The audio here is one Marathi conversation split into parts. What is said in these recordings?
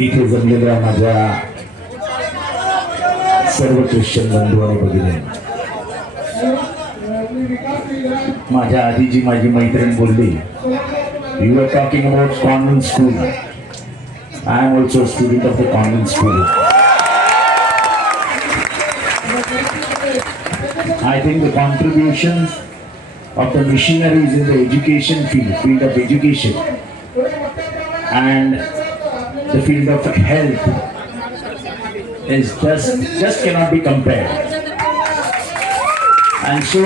इथे जमलेल्या माझ्या सर्व ख्रिश्चन बंधू आणि भगिनी माझ्या आधी जी माझी मैत्रीण बोलली you are talking about convent school I am also student of the convent school I think the contributions of the missionaries in the education field, field of education, and the field of health is just just cannot be compared. And so,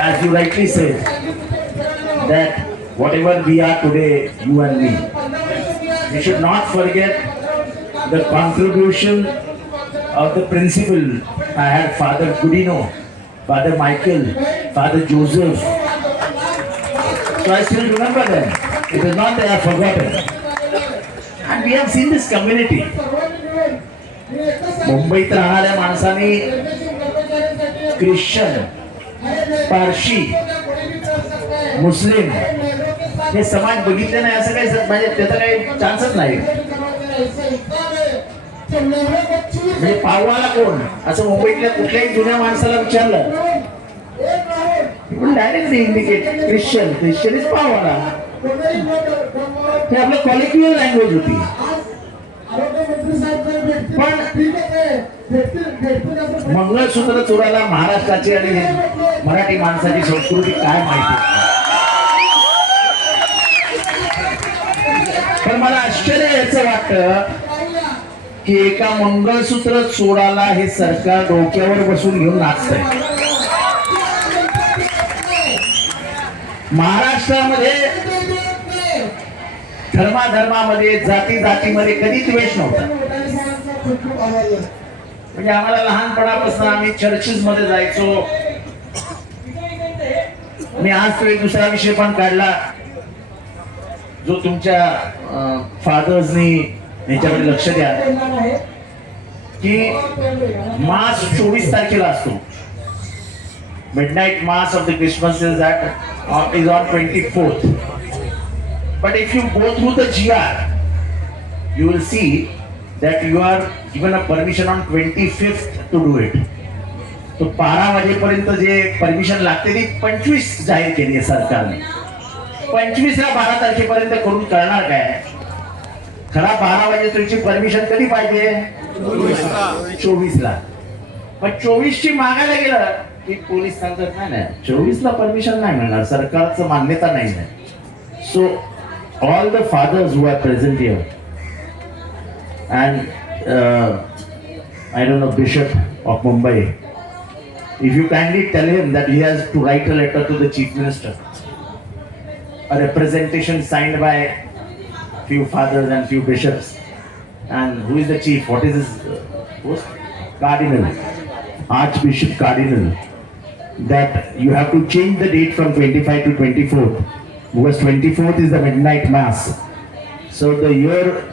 as you rightly said, that whatever we are today, you and me, we should not forget the contribution of the principal. I had Father Gudino, Father Michael, Father Joseph. So I still remember them. It is not that I have forgotten. And we have seen this community. मुंबईत राहणाऱ्या माणसाने ख्रिश्चन पारशी मुस्लिम हे समाज बघितले नाही असं काही म्हणजे त्याचा काही चान्सच नाही म्हणजे पाववाला कोण असं मुंबईतल्या कुठल्याही जुन्या माणसाला विचारलं पण direct indicate Christian Christian is Pawala हे आपलं कॉलेक्टिव्ह लँग्वेज होती. पण मंगळसूत्र चोराला महाराष्ट्राची आणि मराठी माणसाची संस्कृती काय माहिती? पण मला आश्चर्य याचं वाटतं की एका मंगळसूत्र चोराला हे सरकार डोक्यावर बसून घेऊन नाचतंय. महाराष्ट्रामध्ये धर्माधर्मामध्ये जाती जातीमध्ये कधी द्वेष नव्हता. म्हणजे आम्हाला लहानपणापासून आम्ही चर्चेस मध्ये जायचो. मी आज तो एक दुसरा विषय पण काढला. जो तुमच्या फादर्सनी याच्याकडे लक्ष द्या. की मार्च चोवीस तारखेला असतो. Midnight mass of the Christmas is that uh, is on 24th. But if you go through the GR, you will see that you are given a permission on 25th to do it. तो बारा वाजेपर्यंत जे परमिशन लागते ती पंचवीस जाहीर केली आहे सरकारने पंचवीसला बारा तारखेपर्यंत करून करणार काय खरा बारा वाजे तुमची परमिशन कधी पाहिजे चोवीसला मग चोवीसची मागायला गेलं की पोलीस सांगतात नाही नाही चोवीसला परमिशन नाही मिळणार सरकारचं मान्यता नाही आहे so all the fathers who are present here and I don't know bishop of Mumbai if you kindly tell him that he has to write a letter to the chief minister a representation signed by few fathers and few bishops and who is the chief what is his uh, post cardinal archbishop cardinal that you have to change the date from 25 to 24th because 24th is the midnight mass so the year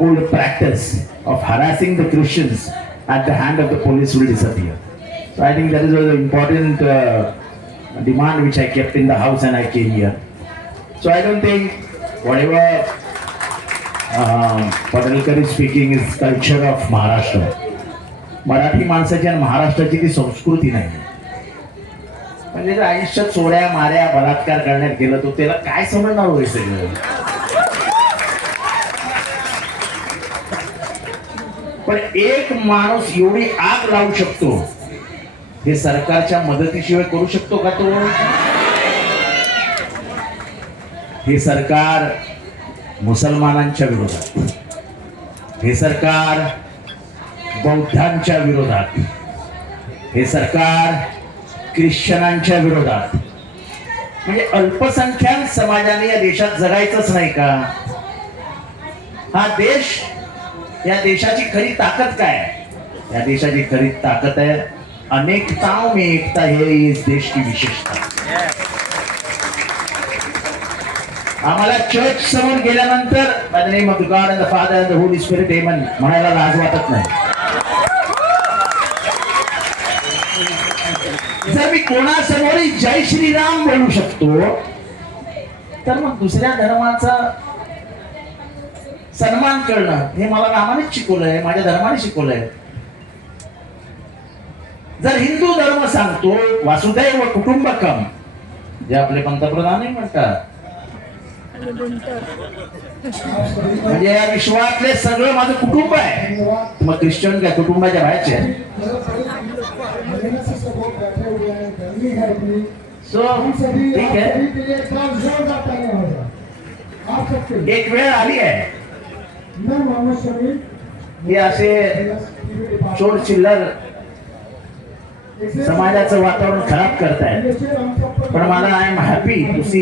old practice of harassing the christians at the hand of the police will disappear so i think that is an important uh, demand which i kept in the house and i came here so i don't think whatever uh, Padanelkar is speaking is culture of Maharashtra. Marathi माणसाची आणि महाराष्ट्राची ती संस्कृती नाही म्हणजे जर आयुष्यात चोऱ्या माऱ्या बलात्कार करण्यात गेलं तो त्याला काय समजणार होय सगळं? पण एक माणूस एवढी आग लावू शकतो हे सरकारच्या मदतीशिवाय करू शकतो का तो? हे सरकार मुसलमानांच्या विरोधात हे सरकार बौद्धांच्या विरोधात हे सरकार ख्रिश्चनांच्या विरोधात. म्हणजे अल्पसंख्याक समाजाने या देशात जगायचंच नाही का? हा देश या देशाची खरी ताकद काय? या देशाची खरी ताकद आहे अनेकता में एकता हे इस देश की विशेषता. आम्हाला चर्च समोर गेल्यानंतर by God and father and the Holy Spirit म्हणायला लाज वाटत नाही जर मी कोणासमोरही जय श्रीराम बोलू शकतो तर मग दुसऱ्या धर्माचा सन्मान करणं हे मला रामानेच शिकवलंय माझ्या धर्माने शिकवलंय. जर हिंदू धर्म सांगतो वासुदैव कुटुंबकम जे आपले पंतप्रधानही म्हणतात. म्हणजे या विश्वातले सगळं माझं कुटुंब आहे. मग ख्रिश्चन काय कुटुंबाच्या बाहेरचे सो ठीक आहे. एक वेळ आली आहे. हे असे चोर चिल्लर समाजाचं वातावरण खराब करतायत. पण मला I am happy to see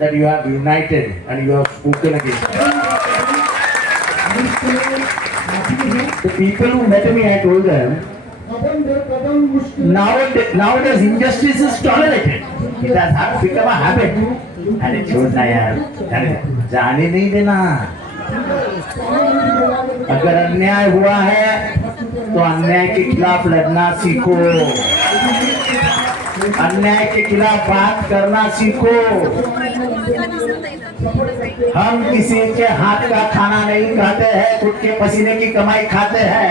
that you have united and you have spoken again The people who met me, I told them, nowadays, nowadays injustice is tolerated. It has ha- become a habit. अरे छोड़ ना यार अरे जाने नहीं देना अगर अन्याय हुआ है तो अन्याय के खिलाफ लड़ना सीखो अन्याय के खिलाफ बात करना सीखो हम किसी के हाथ का खाना नहीं खाते हैं, खुद के पसीने की कमाई खाते हैं।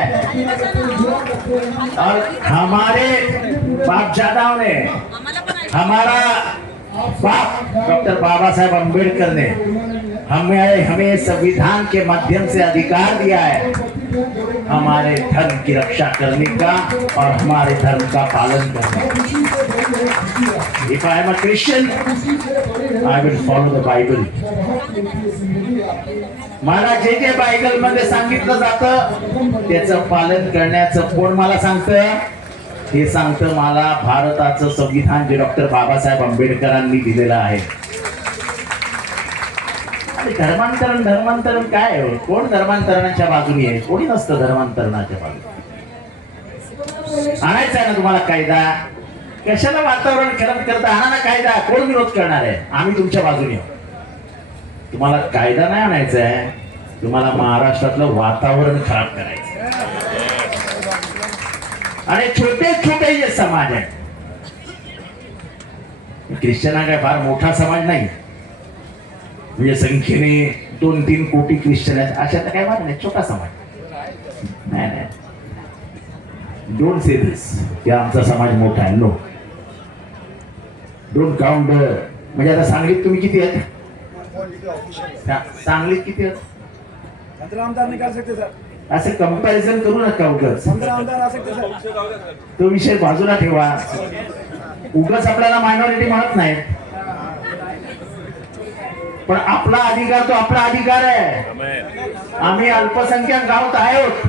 और हमारे बाप दादाओं ने, हमारा बाप डॉक्टर बाबा साहेब अंबेडकर ने हमें हमें संविधान के माध्यम से अधिकार दिया है। हमारे धर्म की रक्षा करने का और हमारे धर्म का पालन करने का। If I am a Christian I will follow the Bible मला जे जे बायबलमध्ये सांगितलं जातं त्याचं पालन करण्याचं कोण मला सांगतं? हे सांगतं मला भारताचं संविधान जे डॉक्टर बाबासाहेब आंबेडकरांनी दिलेलं आहे. आणि धर्मांतरण धर्मांतरण काय आहे? कोण धर्मांतरणाच्या बाजूनी आहे? कोणी नसतं धर्मांतरणाच्या बाजूने. आणायचा आहे ना तुम्हाला कायदा? कशाला वातावरण खराब करता? आणा ना कायदा. कोण विरोध करणार आहे? आम्ही तुमच्या बाजूने आहोत. तुम्हाला कायदा नाही आणायचा आहे. तुम्हाला महाराष्ट्रातलं वातावरण खराब करायचं आणि छोटे छोटे जे समाज आहे. ख्रिश्चन हा काय फार मोठा समाज नाही. म्हणजे संख्येने दोन तीन कोटी ख्रिश्चन आहेत. अशा तर काय वाद नाही छोटा समाज. नाही नाही. डोंट से दिस की आमचा समाज मोठा आहे. नो डोंट काउंट म्हणजे आता सांगलीत तुम्ही किती आहेत? सांगलीत किती आहेत? पंद्रह आमदार निकाल सकते सर. असं कंपॅरिझन करू नका उगाच. सर. तो विषय बाजूला ठेवा. उगाच आपल्याला मायनॉरिटी म्हणत नाही पण आपला अधिकार तो आपला अधिकार आहे. आम्ही अल्पसंख्याक गावात आहोत.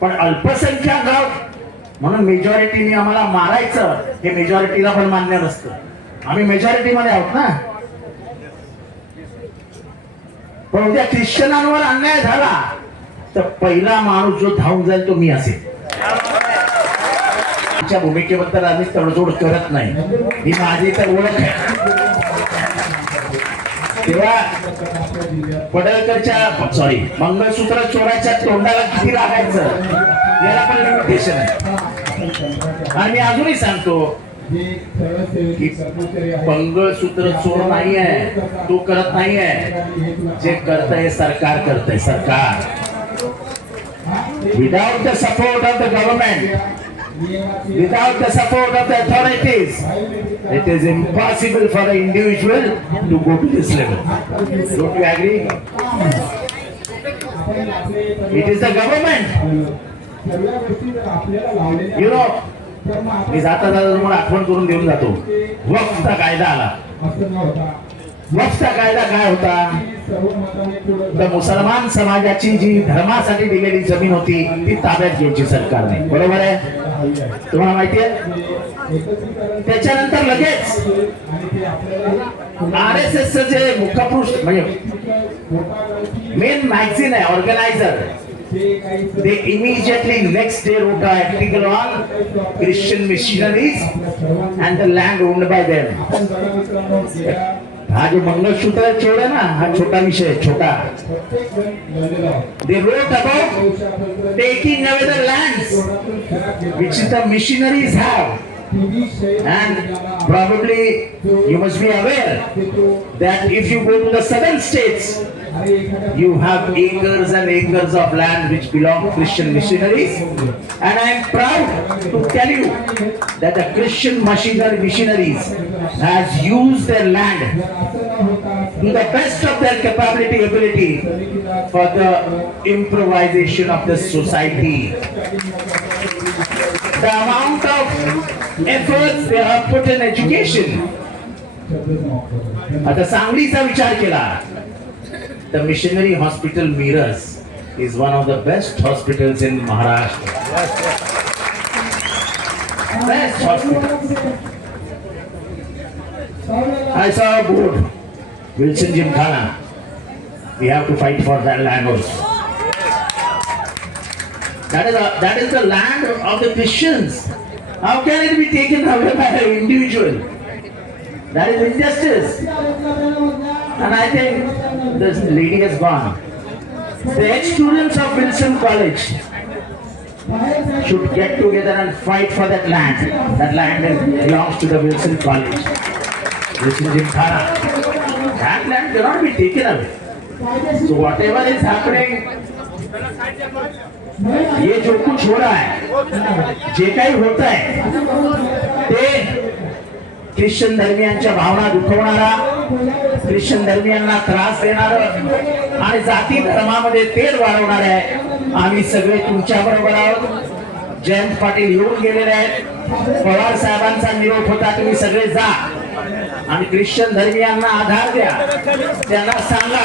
पण अल्पसंख्याक गाव म्हणून मेजॉरिटीने आम्हाला मारायचं हे मेजॉरिटीला पण मान्य नसतं. आम्ही मेजॉरिटी मध्ये आहोत ना. पण उद्या ख्रिश्चनांवर अन्याय झाला तर पहिला माणूस जो धावून जाईल तो मी असेल. तिच्या भूमिकेबद्दल आम्ही तडजोड करत नाही. ही माझी तर ओळख आहे. तेव्हा पडळकरच्या सॉरी मंगळसूत्र चोराच्या तोंडाला किती लागायचं? याला पण लिमिटेशन आहे. आणि मी अजूनही सांगतो मंगळसूत्र चोर नाही आहे तो करत नाही आहे. जे करत हे सरकार करतंय सरकार. Without the support of the government without the support of the authorities, it is impossible for an individual to go to this level. Don't you agree? It is the government. You know, मी जाता जाता तुम्हाला आठवण करून देऊन जातो वक्फचा कायदा आला वक्फचा कायदा काय होता तर मुसलमान समाजाची जी धर्मासाठी दिलेली जमीन होती ती ताब्यात घ्यायची सरकारने बरोबर आहे त्याच्यानंतर लगेच आर चे मुखपृष्ठ मेन मॅगझिन आहे Organiser they immediately next day wrote article on Christian missionaries and the land owned by them हा जो मंगळसूत्र चोर आहे ना हा छोटा विषय आहे, छोटा they wrote about taking away the lands which the missionaries have And probably you must be aware that if you go to the southern states, you have acres and acres of land which belong to Christian missionaries. And I am proud to tell you that the Christian missionary missionaries has used their land to the best of their capability ability for the improvisation of the society. The amount of efforts they have put in education. आता सांगलीचा विचार केला the Missionary Hospital Miras is one of the best hospitals in Maharashtra. Best hospital. I saw a board, Wilson Jim We have to fight for that land also. That is, a, that is the land of the Christians. How can it be taken away by an individual? That is injustice. And I think this lady has gone. The ex-students of Wilson College should get together and fight for that land. That land is- belongs to the Wilson College. Wilson Gymkhana. That land cannot be taken away. So whatever is happening, ये जो कुछ हो रहा है जे काही होत आहे ते ख्रिश्चन धर्मियांच्या भावना दुखवणारा ख्रिश्चन धर्मियांना त्रास देणार आणि जाती धर्मामध्ये तेल वाढवणार आहे. आम्ही सगळे तुमच्या बरोबर आहोत. जयंत पाटील येऊन गेलेले आहेत. पवार साहेबांचा निरोप होता तुम्ही सगळे जा. आणि ख्रिश्चन धर्मियांना आधार द्या. त्यांना सांगा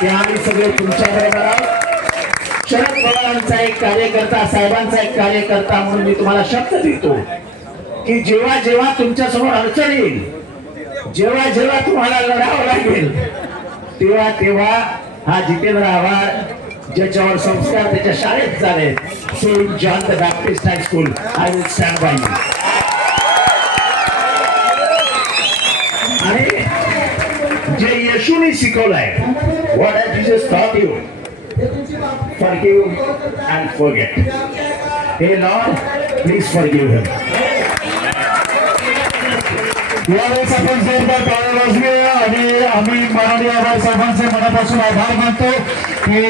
की आम्ही सगळे तुमच्या बरोबर आहोत. शरद पवारांचा एक कार्यकर्ता साहेबांचा एक कार्यकर्ता म्हणून मी तुम्हाला शब्द देतो की जेव्हा जेव्हा तुमच्यासमोर अडचण येईल जेव्हा जेव्हा तुम्हाला लढावं लागेल तेव्हा तेव्हा हा जितेंद्र आव्हाड ज्याच्यावर संस्कार त्याच्या शाळेत झाले Saint John the Baptist high school I will stand by you आणि जे येशूने शिकवलंय what has Jesus taught you forgive and forget hey Lord please forgive him यावेळेस आपण जोरदार टाळ्या वाजवूया आणि आम्ही माननीय आभार साहेबांचे मनापासून आभार मानतो की